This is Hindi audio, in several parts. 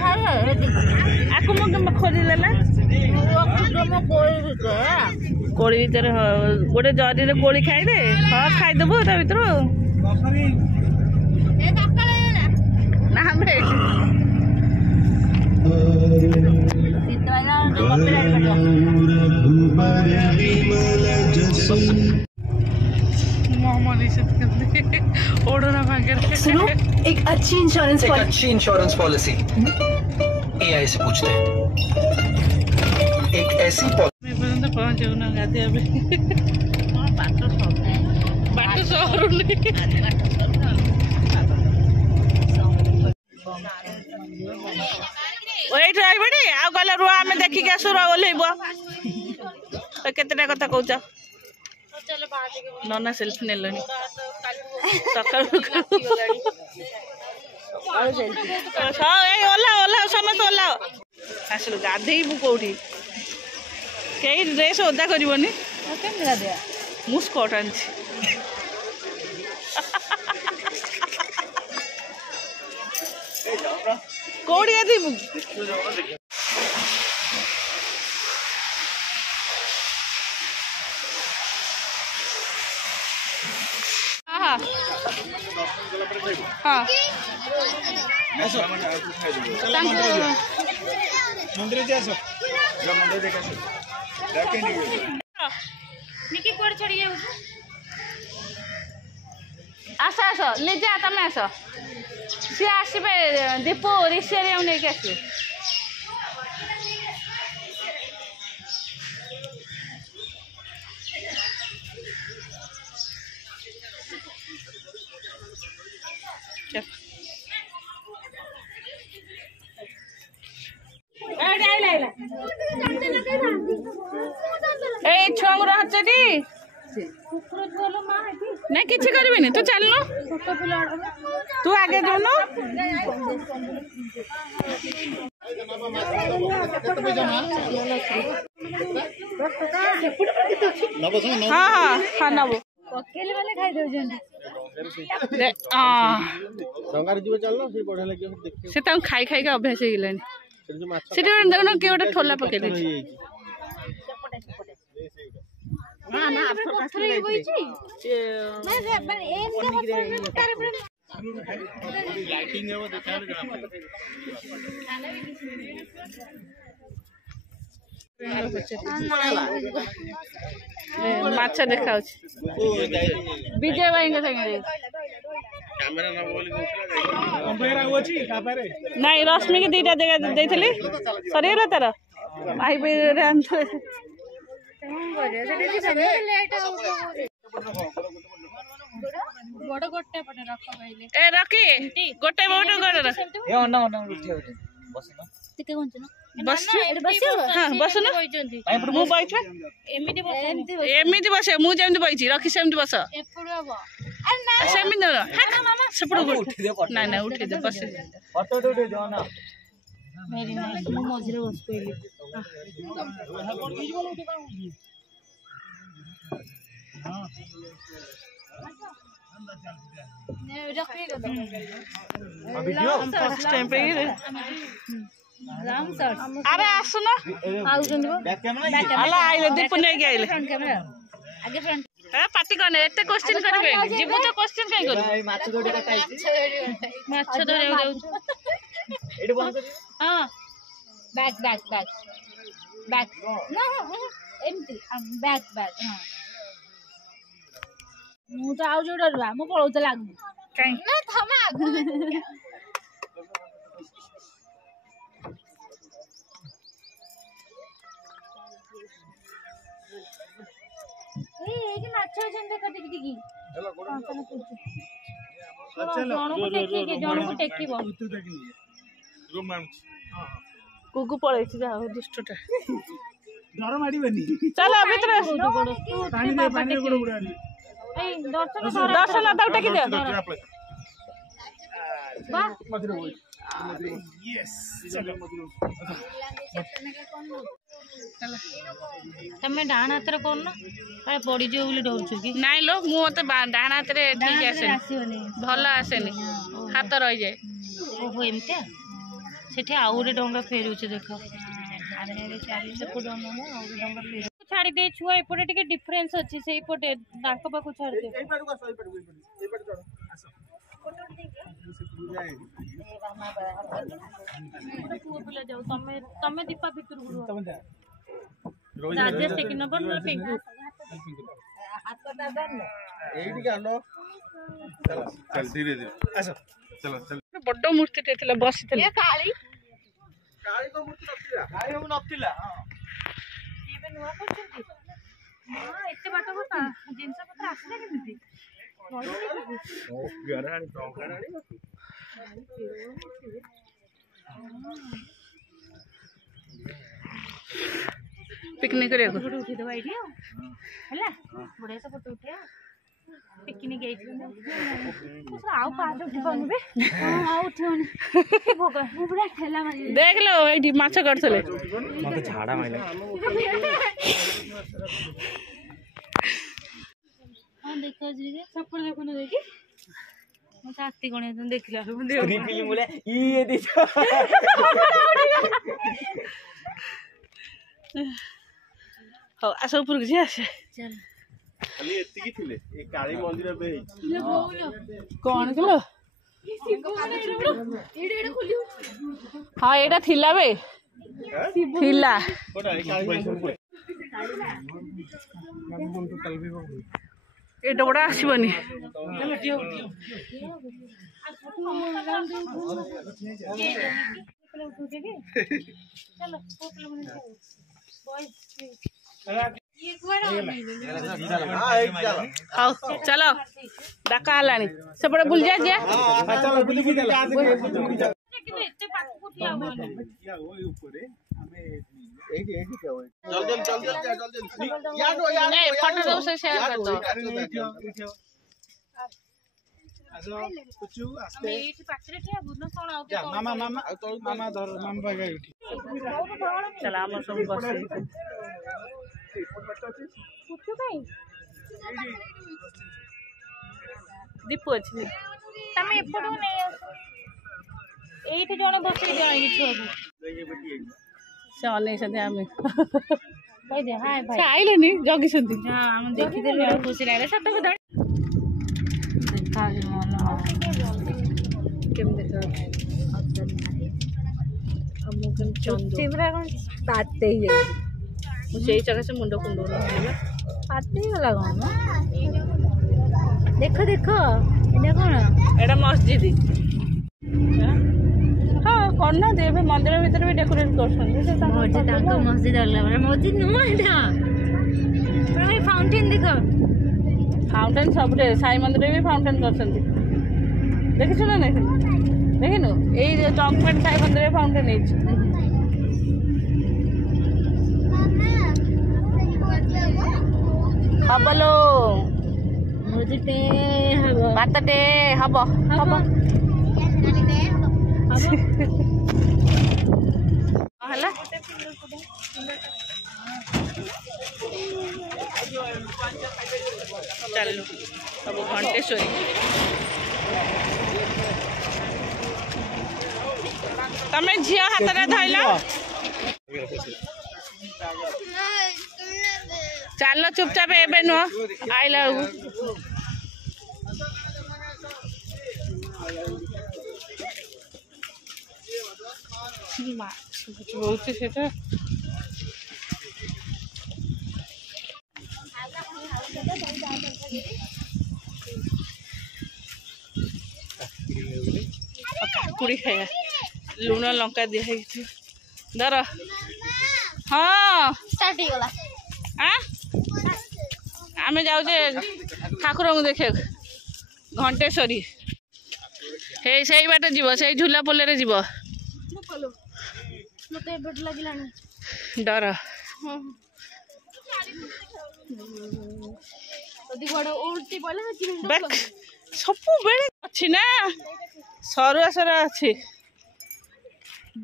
खाइली आकु मो खोली लेला कोड़ी भीतर गोटे जरी कोड़ी खाइदे हाँ खाइदेबु ता भीतर ना सुनो एक अच्छी इंश्योरेंस पॉलिसी एआई से पूछते हैं एक ऐसी पहुंच ना गाधे बाट सहर रही आ गले रुआ आम देखिक आसु ओल्लैब केतेटा कथा कौच नना सेल्फी नेलनी सकाल ओला ओला समस्त ओला आसल गाधेबू कौटी कई ड्रेस ओदा करनी मु स्कर्ट आनी कौटी गाधेबू हाँ हाँ मंदिर से आसो मंदिर देखा निकी कोड छड़ी जाऊ आस आस लिजा तमें आस सी आसबे दीपू ऋषि नहीं आसबे छुआ नहीं किसी करें तू चलनु तू आगे जाऊनु हाँ हाँ हाँ नब से खाई खाई का अभ्यास हो गलानी से देखो किए गोटे ठोला पकड़ माछ देखा विजय भाई नहीं रश्मि की दीटा देती सरीगला तार आई रखी गोटे एमती बस मुझे बस रखी सेमती बस ना ना उठे दे बस मझे बस अरे आसुन आइले दीपू नहीं आइले पार्टी कौन एत क्वेश्चन करेंगे जीव तो क्वेश्चन कहीं कर माछ धर हाँ बैक बैक बैक बैक ना एमती बैक बैक हाँ मु तो आउ जो डरवा मु पळौ त लागु काई ना थमा ए कि माछ छन देखा टिक टिकी हेलो कोन चलो जण को टेकीबो रूम मान कुकु पळै छी जा दुष्टटा डर माडिबनी चलो भीतर पानी दे गोड़ उड़ा दर्शन तक टेकी दे तमें डाण हाथ कौन पड़ जो डर कि नाई लो मुझे डाण हाथ ठीक आसे भल आसेनि हाथ रही जाए ओहो एमती सेठी आउरे डंगा फेरुचे देखो छाड़ी दे छुआ एपटे टिके डिफरेंस अछि सेई पटे दांत पाखु छाड़ी दे पुओ पिला जाऊ तमे दीपा भितर गुरु राजेश टेकी नबर न पिंकू हाथ को दादा न एठी के आनो चल धीरे धीरे आसो चलो चल बड्डो मूर्ति टे थिला बसिथिला ये काली को मूर्ति नथिला काली हो नथिला हां इबे नुवा करछथि हां एते बाटो को जिंस पत्र आसले केमिति ओ गराणी पिकनिक करे फोटो उठी दो आईडी हला बढ़िया से फोटो उठिया पिकनिक गई थी आओ पास उठी पानुबे हां आ उठोनी भोगा पूरा ठेला मारी देख लो एठी माछ करथले मते झाडा माइला हां देखो जी सपर देखो न देखी मैं साथी कोने तुम देखला स्क्री फिल्म बोले ई दी हो आसो ऊपर जी आसे चल खाली एति की थिले ए काली मंदिर बे कोन कलो हां एटा थिला बे थिला कोडा काली मंदिर एटा बडा आसीबनी चलो ये हां चलो डाका आलानी सेपड़े बुल जा गया चलो बुली बुली आ किने एते पाक कुटिया होने या हो ऊपर हमें एडी क्या हो चल याद ए फोटो दो से शेयर कर दो आजो कुचु आस्ते मैं एठी पाछरे ठिया बुनो कोन आउ जा मामा धर मामा भाई उठी चला हम सब बस कुचु भाई दीपू अछि तमे एपडो नै एठी जण बसै दे आई छुआ से अनै सथे हम भाई दे हाय भाई से आइले नी जगी संती हां हम देखि दे बड़ा खुशी लागले सत को धड़ देखा जे मन केम देखा हमो केम चंदो चिमरा कोन पाते ही सेई जगह से मुंडो कुंडो पाते गला कोन देखो देखो एटा कोन एटा मस्जिद हां कोन ना देबे मंदिर भीतर भी डेकोरेट करछन मस्जिद ताको मस्जिद अलग मस्जिद नुआ एटा पर फाउंटेन देखो फाउंटेन सब रे साई मंदिर भी फाउंटेन करछन देखिछु ना नहीं देखिनु ए चॉकलेट साई मंदिर में फाउंटेन है हबलो मस्जिद हबो बातटे हबो हबो हला चलो सब घंटेश्वरी तमे झिया हाथ रे धइला चलो चुपचाप एबे न आइला बहुत सेटा कुड़ी खाया लुण लंका दिया दर हाँ स्टार्ट हो गला आम जाऊे ठाकुर को देखे घंटेश्वरी हे से बाट जीव से झूला पोल जीव मते बेट लागिलानी डर यदि बड़ उल्टी पले बैक सब बेले अच्छी ना सरुआ सरुआ अच्छी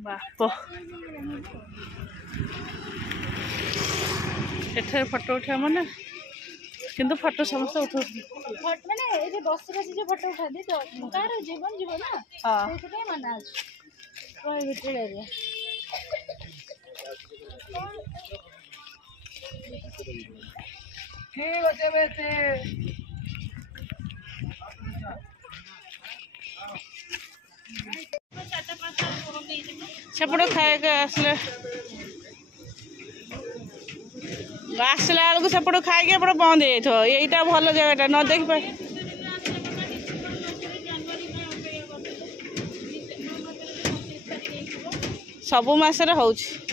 बाप एठे फोटो उठा माने किंतु फोटो समस्त उठो माने ए जे बस बस जे फोटो उठा दे तो तार जीवन जीवन ना हां सेठे माना ठीक अच्छे बेटे सेपटे खाए आसले बेलू सेपटे खाई एपटे बंद हो जाए यहीटा भल जगह न देख पाए सबु मासरे होउछि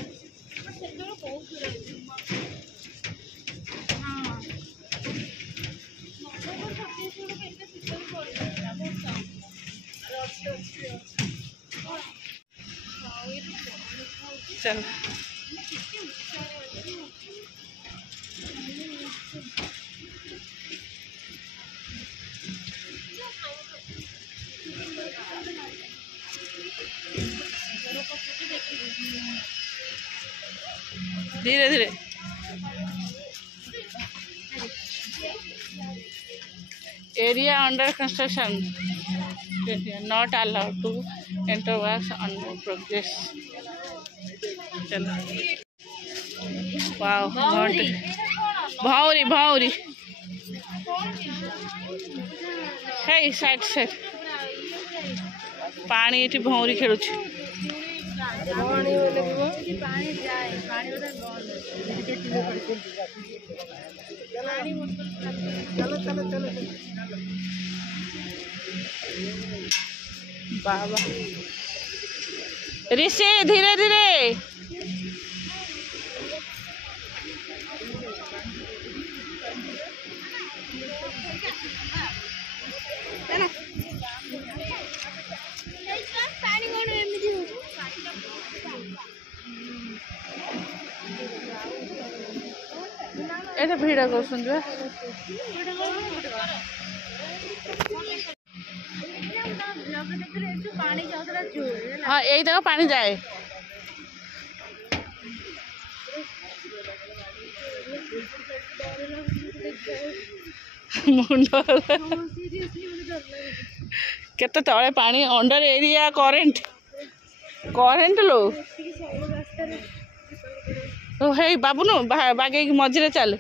चल धीरे धीरे area under construction not allowed to enter works under progress चलो वाओ भावरी भावरी है साइड साइड पानी ये भौरी खेलु बाबा ऋषि धीरे धीरे এটা ভিড় করছুন যে हाँ यही जगह पानी जाए मुंड केते तले पानी अंडर एरिया करेंट करेंट लो हे बाबू नु बागे मझे चल